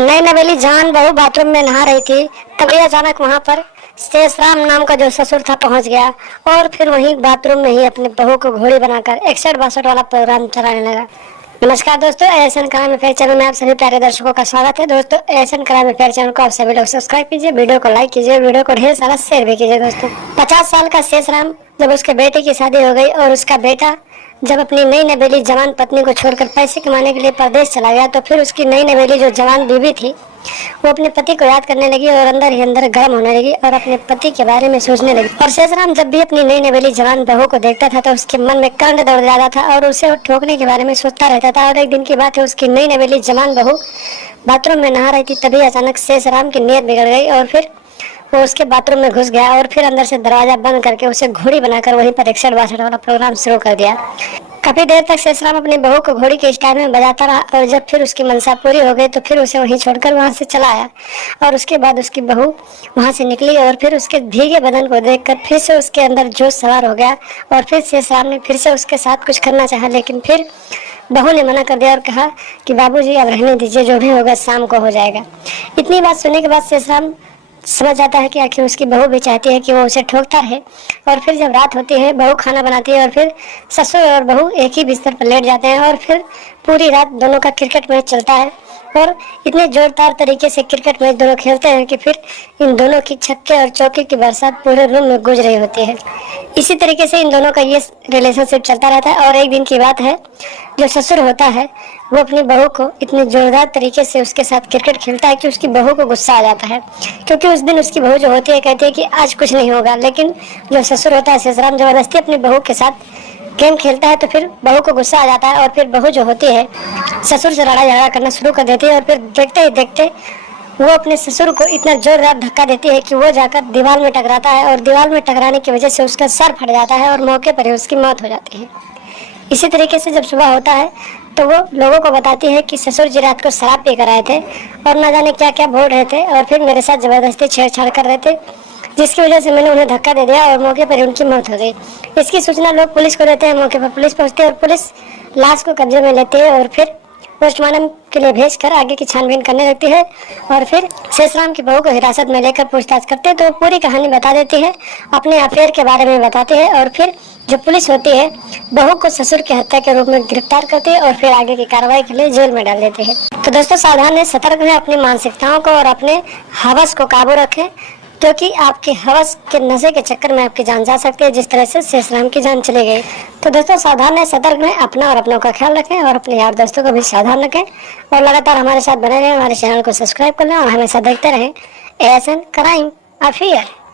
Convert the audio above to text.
नई नवेली जान बहू बाथरूम में नहा रही थी, तभी अचानक वहां पर शेषराम नाम का जो ससुर था पहुंच गया और फिर वहीं बाथरूम में ही अपने बहू को घोड़ी बनाकर 61-62 वाला प्रोग्राम चलाने लगा। नमस्कार दोस्तों, एएसएन क्राइम अफेयर चैनल में आप सभी प्यारे दर्शकों का स्वागत है। दोस्तों, एएसएन क्राइम अफेयर चैनल को आप सभी लोग सब्सक्राइब कीजिए, वीडियो को लाइक कीजिए, वीडियो को ढेर सारा शेयर भी कीजिए। दोस्तों, 50 साल का शेषराम जब उसके बेटे की शादी हो गई और उसका बेटा जब अपनी नई नवेली जवान पत्नी को छोड़कर पैसे कमाने के लिए परदेश चला गया, तो फिर उसकी नई नवेली जो जवान बीवी थी वो अपने पति को याद करने लगी और अंदर ही अंदर गर्म होने लगी और अपने पति के बारे में सोचने लगी। और शेषराम जब भी अपनी नई नवेली जवान बहू को देखता था तो उसके मन में कंठ दौड़ जाता था और उसे ठोकने के बारे में सोचता रहता था। और एक दिन की बात है, उसकी नई नवेली जवान बहू बाथरूम में नहा रही थी, तभी अचानक शेषराम की नीयत बिगड़ गई और फिर वो उसके बाथरूम में घुस गया और फिर अंदर से दरवाजा बंद करके उसे घोड़ी बनाकर वहीं पर 61-62 वाला प्रोग्राम शुरू कर दिया। काफी देर तक शेषराम अपनी बहू को घोड़ी के स्टाइल में बजाता रहा और जब फिर उसकी मनसा पूरी हो गई तो फिर उसे वहीं छोड़कर वहां से चला आया। और उसके बाद उसकी बहू वहां से निकली और फिर उसके भीगे बदन को देखकर फिर से उसके अंदर जोश सवार हो गया और फिर शेषराम ने फिर से उसके साथ कुछ करना चाहा, लेकिन फिर बहू ने मना कर दिया और कहा कि बाबूजी अब रहने दीजिए, जो भी होगा शाम को हो जाएगा। इतनी बात सुनने के बाद शेषराम समझ जाता है कि आखिर उसकी बहू भी चाहती है कि वो उसे ठोकता रहे। और फिर जब रात होती है, बहू खाना बनाती है और फिर ससुर और बहू एक ही बिस्तर पर लेट जाते हैं और फिर पूरी रात दोनों का क्रिकेट मैच चलता है और इतने जोरदार तरीके से क्रिकेट मैच दोनों खेलते हैं कि फिर इन दोनों की छक्के और चौके की बरसात पूरे रूम में गूंज रही होती है। इसी तरीके से इन दोनों का ये रिलेशनशिप चलता रहता है। और एक दिन की बात है, जो ससुर होता है वो अपनी बहू को इतने जोरदार तरीके से उसके साथ क्रिकेट खेलता है कि उसकी बहू को गुस्सा आ जाता है, क्योंकि उस दिन उसकी बहू जो होती है कहती है कि आज कुछ नहीं होगा। लेकिन जो ससुर होता है शेषराम जबरदस्ती अपनी बहू के साथ गेम खेलता है तो फिर बहू को गुस्सा आ जाता है और फिर बहू जो होती है ससुर से लड़ाई झगड़ा करना शुरू कर देती है और फिर देखते ही देखते वो अपने ससुर को इतना जोरदार धक्का देती है कि वो जाकर दीवार में टकराता है और दीवार में टकराने की वजह से उसका सर फट जाता है और मौके पर ही उसकी मौत हो जाती है। इसी तरीके से जब सुबह होता है तो वो लोगों को बताती है कि ससुर जी रात को शराब पी कर आए थे और न जाने क्या क्या बोल रहे थे और फिर मेरे साथ जबरदस्ती छेड़छाड़ कर रहे थे, जिसकी वजह से मैंने उन्हें धक्का दे दिया और मौके पर उनकी मौत हो गई। इसकी सूचना लोग पुलिस को देते हैं। मौके पर पुलिस पहुंचती है और पुलिस लाश को कब्जे में लेती है और फिर पोस्टमार्टम के लिए भेजकर आगे की छानबीन करने लगती है। और फिर शेषराम की बहू को हिरासत में लेकर पूछताछ करते हैं तो वो पूरी कहानी बता देती है, अपने अफेयर के बारे में बताती है और फिर जो पुलिस होती है बहू को ससुर की हत्या के रूप में गिरफ्तार करती है और फिर आगे की कार्रवाई के लिए जेल में डाल देती है। तो दोस्तों, सावधान है, सतर्क है, अपनी मानसिकताओं को और अपने हवस को काबू रखें, क्योंकि आपके हवस के नशे के चक्कर में आपकी जान जा सकती है, जिस तरह से शेषराम की जान चली गई। तो दोस्तों, सावधान है, सतर्क रहें, अपना और अपनों का ख्याल रखें और अपने यार दोस्तों को भी सावधान रखें और लगातार हमारे साथ बने रहें। हमारे चैनल को सब्सक्राइब कर लें और हमेशा देखते रहें एएसएन क्राइम अफेयर।